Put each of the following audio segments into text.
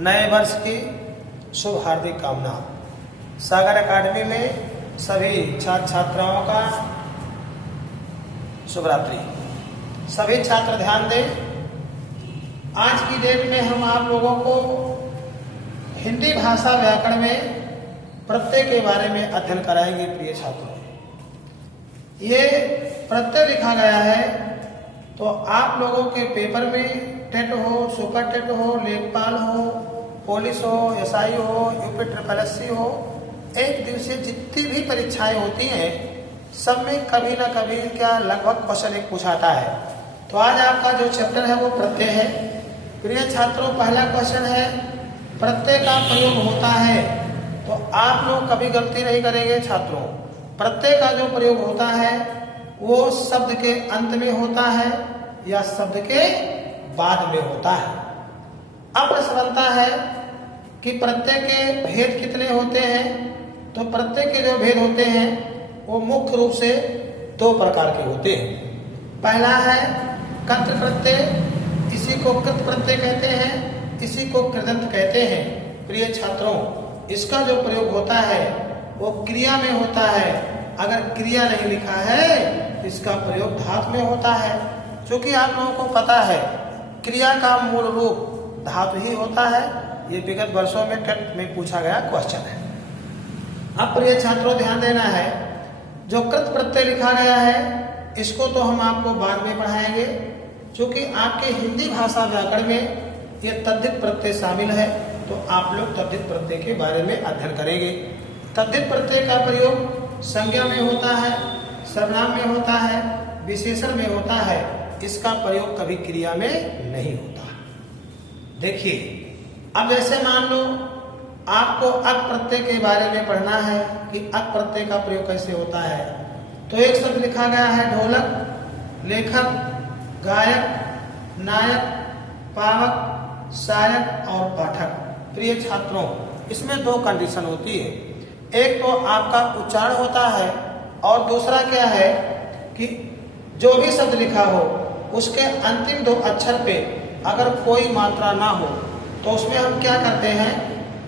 नए वर्ष की शुभ हार्दिक कामना। सागर एकेडमी में सभी छात्र छात्राओं का शुभ रात्रि। सभी छात्र ध्यान दें, आज की डेट में हम आप लोगों को हिंदी भाषा व्याकरण में प्रत्यय के बारे में अध्ययन कराएंगे। प्रिय छात्रों, ये प्रत्यय लिखा गया है तो आप लोगों के पेपर में टेट हो, सुपर टेट हो, लेखपाल हो, पुलिस हो, एसआई हो, यूपी ट्रिपल एससी हो, एक दिवसीय जितनी भी परीक्षाएं होती हैं सब में कभी ना कभी क्या लगभग क्वेश्चन एक पूछाता है। तो आज आपका जो चैप्टर है वो प्रत्यय है। प्रिय छात्रों, पहला क्वेश्चन है प्रत्यय का प्रयोग होता है, तो आप लोग कभी गलती नहीं करेंगे छात्रों। प्रत्यय का जो प्रयोग होता है वो शब्द के अंत में होता है या शब्द के बाद में होता है। अब प्रश्न बनता है कि प्रत्यय के भेद कितने होते हैं। तो प्रत्यय के जो भेद होते हैं वो मुख्य रूप से दो प्रकार के होते हैं। पहला है कर्त प्रत्यय, इसी को कृत प्रत्यय कहते हैं, इसी को कृदंत कहते हैं। प्रिय छात्रों, इसका जो प्रयोग होता है वो क्रिया में होता है। अगर क्रिया नहीं लिखा है इसका प्रयोग धातु में होता है। क्योंकि आप लोगों को पता है क्रिया का मूल रूप धातु ही होता है। ये विगत वर्षों में टेट में पूछा गया क्वेश्चन है। अब प्रिय छात्रों ध्यान देना है, जो कृत प्रत्यय लिखा गया है इसको तो हम आपको बाद में पढ़ाएंगे, क्योंकि आपके हिंदी भाषा व्याकरण में ये तद्धित प्रत्यय शामिल है। तो आप लोग तद्धित प्रत्यय के बारे में अध्ययन करेंगे। तद्धित प्रत्यय का प्रयोग संज्ञा में होता है, सर्वनाम में होता है, विशेषण में होता है। इसका प्रयोग कभी क्रिया में नहीं होता। देखिए, अब जैसे मान लो आपको अक प्रत्यय के बारे में पढ़ना है कि अक प्रत्यय का प्रयोग कैसे होता है। तो एक शब्द लिखा गया है ढोलक, लेखक, गायक, नायक, पावक, सायक और पाठक। प्रिय छात्रों, इसमें दो कंडीशन होती है। एक तो आपका उच्चारण होता है और दूसरा क्या है कि जो भी शब्द लिखा हो उसके अंतिम दो अक्षर पे अगर कोई मात्रा ना हो तो उसमें हम क्या करते हैं,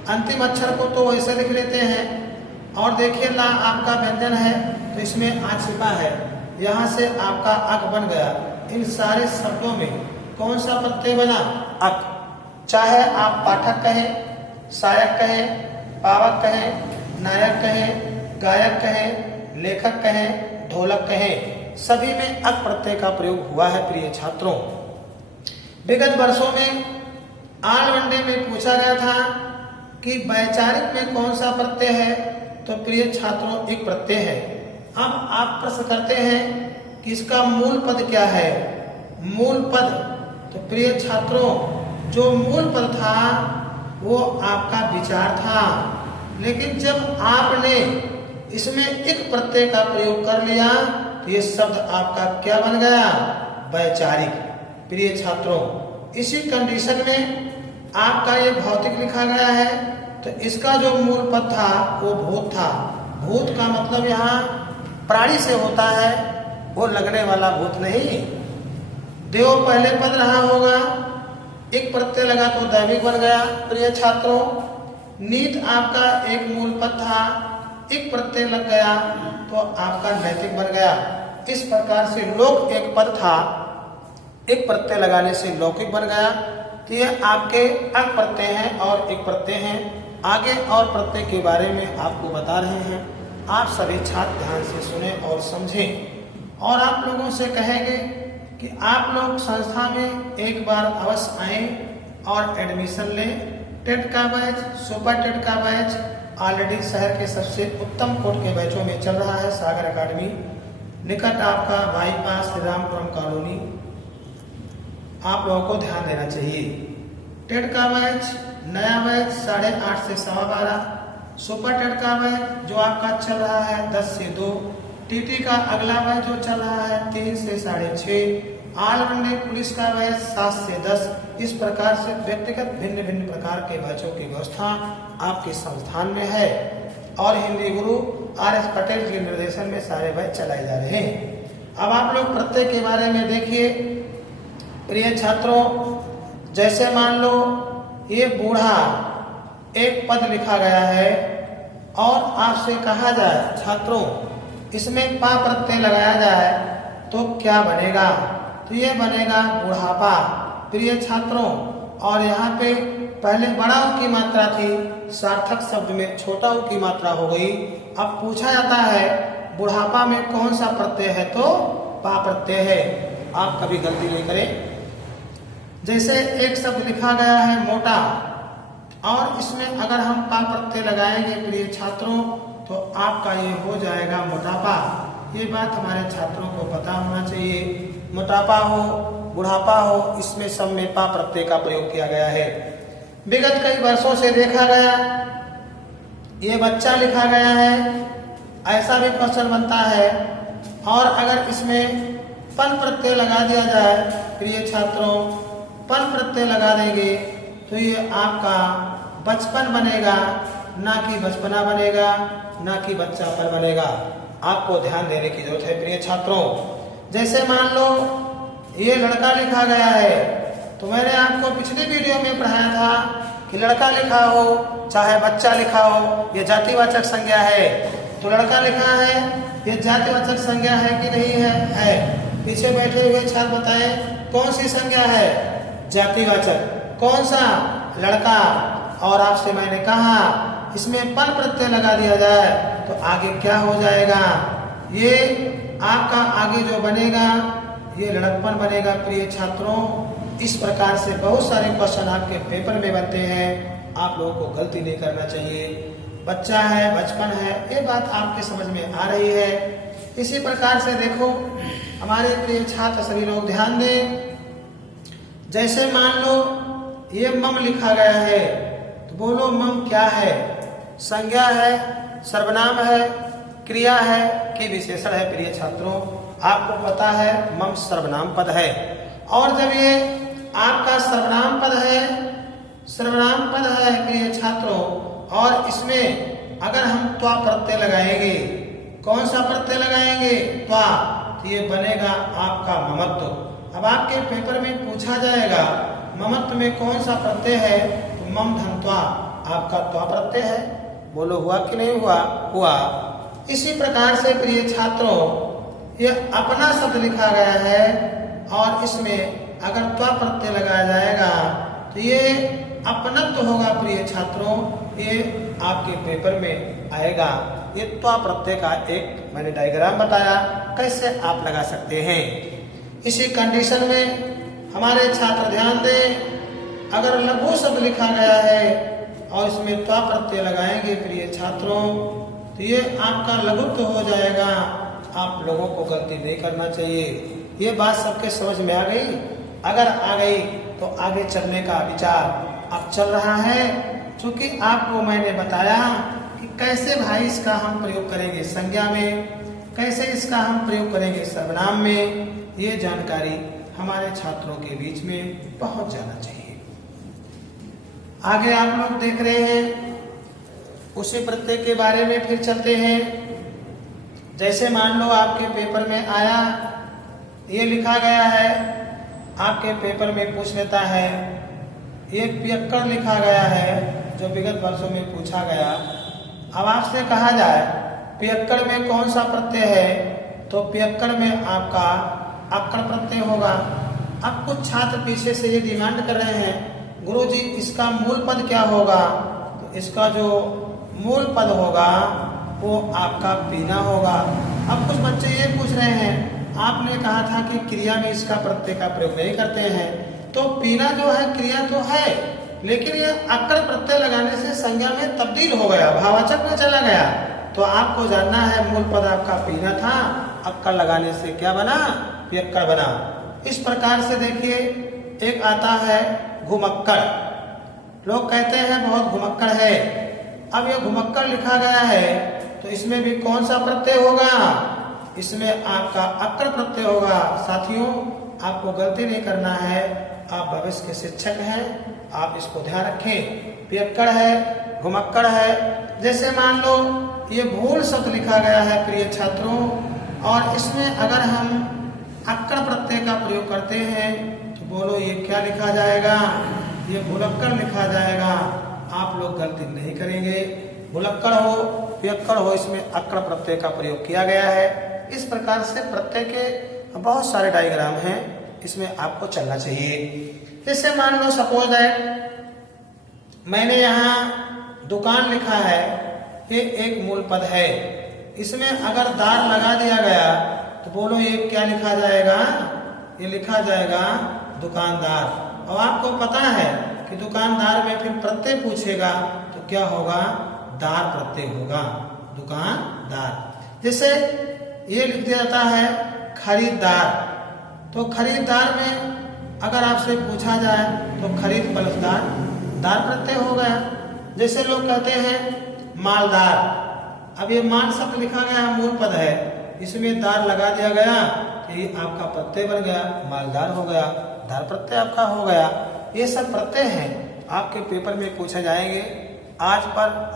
अंतिम अक्षर को तो वैसे लिख लेते हैं। और देखिए ला आपका व्यंजन है तो इसमें आ छिपा है, यहाँ से आपका अक बन गया। इन सारे शब्दों में कौन सा प्रत्यय बना? अक। चाहे आप पाठक कहें, सायक कहें, पावक कहें, नायक कहें, गायक कहें, लेखक कहें, ढोलक कहें, सभी में अक प्रत्यय का प्रयोग हुआ है। प्रिय छात्रों, विगत वर्षों में आल वनडे में पूछा गया था कि वैचारिक में कौन सा प्रत्यय है। तो प्रिय छात्रों, एक प्रत्यय है। अब आप प्रश्न करते हैं कि इसका मूल पद क्या है। मूल पद, तो प्रिय छात्रों, जो मूल पद था वो आपका विचार था, लेकिन जब आपने इसमें एक प्रत्यय का प्रयोग कर लिया तो ये शब्द आपका क्या बन गया? वैचारिक। प्रिय छात्रों, इसी कंडीशन में आपका ये भौतिक लिखा गया है तो इसका जो मूल पद था वो भूत था। भूत का मतलब यहाँ प्राणी से होता है, वो लगने वाला भूत नहीं। देव पहले पद रहा होगा, एक प्रत्यय लगा तो दैविक बन गया। प्रिय छात्रों, नीत आपका एक मूल पद था, एक प्रत्यय लग गया तो आपका नैतिक बन गया। इस प्रकार से लोक एक पद था, एक प्रत्यय लगाने से लौकिक बन गया। तो ये आपके अक प्रत्यय हैं और एक प्रत्यय हैं। आगे और प्रत्यय के बारे में आपको बता रहे हैं। आप सभी छात्र ध्यान से सुने और समझें। और आप लोगों से कहेंगे कि आप लोग संस्था में एक बार अवश्य आएं और एडमिशन लें। टेट का बैच, सुपर टेट का बैच ऑलरेडी शहर के सबसे उत्तम कोर्ट के बैचों में चल रहा है। सागर एकेडमी निकट आपका बाईपास श्रीरामपुरम कॉलोनी, आप लोगों को ध्यान देना चाहिए। टेट का बैच नया बैच 8:30 से 12:15, सुपर टेट का बैच जो आपका चल रहा है 10 से 2, टीटी का अगला बैच जो चल रहा है 3 से 6:30, ऑल वनडे पुलिस का बैच 7 से 10। इस प्रकार से व्यक्तिगत भिन्न भिन्न प्रकार के बैचों की व्यवस्था आपके संस्थान में है और हिंदी गुरु RS पटेल के निर्देशन में सारे बैच चलाए जा रहे हैं। अब आप लोग प्रत्यय के बारे में देखिए। प्रिय छात्रों, जैसे मान लो ये बूढ़ा एक पद लिखा गया है और आपसे कहा जाए छात्रों इसमें पा प्रत्यय लगाया जाए तो क्या बनेगा? तो ये बनेगा बुढ़ापा। प्रिय छात्रों, और यहाँ पे पहले बड़ा ऊ की मात्रा थी, सार्थक शब्द में छोटा ऊ की मात्रा हो गई। अब पूछा जाता है बुढ़ापा में कौन सा प्रत्यय है? तो पा प्रत्यय है। आप कभी गलती नहीं करें। जैसे एक शब्द लिखा गया है मोटा, और इसमें अगर हम पा प्रत्यय लगाएंगे प्रिय छात्रों तो आपका ये हो जाएगा मोटापा। ये बात हमारे छात्रों को पता होना चाहिए। मोटापा हो, बुढ़ापा हो, इसमें सब में पा प्रत्यय का प्रयोग किया गया है। विगत कई वर्षों से देखा गया, ये बच्चा लिखा गया है, ऐसा भी क्वेश्चन बनता है। और अगर इसमें पन प्रत्यय लगा दिया जाए प्रिय छात्रों, पन प्रत्यय लगा देंगे तो ये आपका बचपन बनेगा, ना कि बचपना बनेगा, ना कि बच्चापन बनेगा। आपको ध्यान देने की जरूरत है प्रिय छात्रों। जैसे मान लो ये लड़का लिखा गया है, तो मैंने आपको पिछली वीडियो में पढ़ाया था कि लड़का लिखा हो चाहे बच्चा लिखा हो, ये जातिवाचक संज्ञा है। तो लड़का लिखा है, ये जातिवाचक संज्ञा है कि नहीं है? है। पीछे बैठे हुए छात्र बताएं कौन सी संज्ञा है? जातिवाचक। कौन सा? लड़का। और आपसे मैंने कहा इसमें पन प्रत्यय लगा दिया जाए तो आगे क्या हो जाएगा? ये आपका आगे जो बनेगा ये लड़कपन बनेगा प्रिय छात्रों। इस प्रकार से बहुत सारे क्वेश्चन आपके पेपर में बनते हैं। आप लोगों को गलती नहीं करना चाहिए। बच्चा है, बचपन है, ये बात आपके समझ में आ रही है। इसी प्रकार से देखो हमारे प्रिय छात्र सभी लोग ध्यान दें। जैसे मान लो ये मम लिखा गया है, तो बोलो मम क्या है? संज्ञा है, सर्वनाम है, क्रिया है कि विशेषण है? प्रिय छात्रों, आपको पता है मम सर्वनाम पद है। और जब ये आपका सर्वनाम पद है, सर्वनाम पद है प्रिय छात्रों, और इसमें अगर हम त्वा प्रत्यय लगाएंगे, कौन सा प्रत्यय लगाएंगे? त्वा, तो ये बनेगा आपका ममत्व। अब आपके पेपर में पूछा जाएगा ममत्व में कौन सा प्रत्यय है? तो मम धन त्वा आपका त्वा प्रत्यय है। बोलो हुआ कि नहीं हुआ? हुआ। इसी प्रकार से प्रिय छात्रों ये अपना शब्द लिखा गया है और इसमें अगर त्वा प्रत्यय लगाया जाएगा तो ये अपनत्व होगा प्रिय छात्रों। ये आपके पेपर में आएगा। ये त्वा प्रत्यय का एक मैंने डायग्राम बताया कैसे आप लगा सकते हैं। इसी कंडीशन में हमारे छात्र ध्यान दें, अगर लघु शब्द लिखा गया है और इसमें त्वा प्रत्यय लगाएंगे प्रिय छात्रों तो ये आपका लघुत्व हो जाएगा। आप लोगों को गलती नहीं करना चाहिए। ये बात सबके समझ में आ गई? अगर आ गई तो आगे चलने का विचार अब चल रहा है, क्योंकि आपको मैंने बताया कि कैसे भाई इसका हम प्रयोग करेंगे संज्ञा में, कैसे इसका हम प्रयोग करेंगे सर्वनाम में। ये जानकारी हमारे छात्रों के बीच में पहुंच जाना चाहिए। आगे आप लोग देख रहे हैं, उसी प्रत्यय के बारे में फिर चलते हैं। जैसे मान लो आपके पेपर में आया, ये लिखा गया है, आपके पेपर में पूछ लेता है, ये पियक्कड़ लिखा गया है जो विगत वर्षों में पूछा गया। अब आपसे कहा जाए पियक्कड़ में कौन सा प्रत्यय है? तो पियक्कड़ में आपका अक्कड़ प्रत्यय होगा। अब कुछ छात्र पीछे से ये डिमांड कर रहे हैं गुरुजी इसका मूल पद क्या होगा? तो इसका जो मूल पद होगा वो आपका पीना होगा। अब कुछ बच्चे ये पूछ रहे हैं, आपने कहा था कि क्रिया में इसका प्रत्यय का प्रयोग नहीं करते हैं, तो पीना जो है क्रिया तो है, लेकिन ये अक्कड़ प्रत्यय लगाने से संज्ञा में तब्दील हो गया, भाववाचक में चला गया। तो आपको जानना है मूल पद आपका पीना था, अक्कड़ लगाने से क्या बना? पियक्कड़ बना। इस प्रकार से देखिए, एक आता है घुमक्कड़। लोग कहते हैं बहुत घुमक्कड़ है। अब ये घुमक्कड़ लिखा गया है तो इसमें भी कौन सा प्रत्यय होगा? इसमें आपका अक्कड़ प्रत्यय होगा। साथियों, आपको गलती नहीं करना है, आप भविष्य के शिक्षक हैं, आप इसको ध्यान रखें। पियक्कड़ है, घुमक्कड़ है। जैसे मान लो ये भूल शब्द लिखा गया है प्रिय छात्रों, और इसमें अगर हम अक्कड़ प्रत्यय का प्रयोग करते हैं तो बोलो ये क्या लिखा जाएगा? ये भुलक्कड़ लिखा जाएगा। आप लोग गलती नहीं करेंगे। भुलक्कड़ हो पियक्कड़ हो, इसमें अक्कड़ प्रत्यय का प्रयोग किया गया है। इस प्रकार से प्रत्यय के बहुत सारे डायग्राम हैं, इसमें आपको चलना चाहिए। जैसे मान लो सपोज दैट मैंने यहाँ दुकान लिखा है, ये एक मूल पद है। इसमें अगर दार लगा दिया गया तो बोलो ये क्या लिखा जाएगा? ये लिखा जाएगा दुकानदार। और आपको पता है कि दुकानदार में फिर प्रत्यय पूछेगा तो क्या होगा? दार प्रत्यय होगा, दुकानदार। जैसे ये लिख दिया जाता है खरीदार, तो खरीदार में अगर आपसे पूछा जाए तो खरीद प्लस दार, दार प्रत्यय हो गया। जैसे लोग कहते हैं मालदार, अब ये माल शब्द लिखा गया मूल पद है, इसमें दार लगा दिया गया तो ये आपका प्रत्यय बन गया, मालदार हो गया, दार प्रत्यय आपका हो गया। ये सब प्रत्यय हैं, आपके पेपर में पूछे जाएंगे। आज पर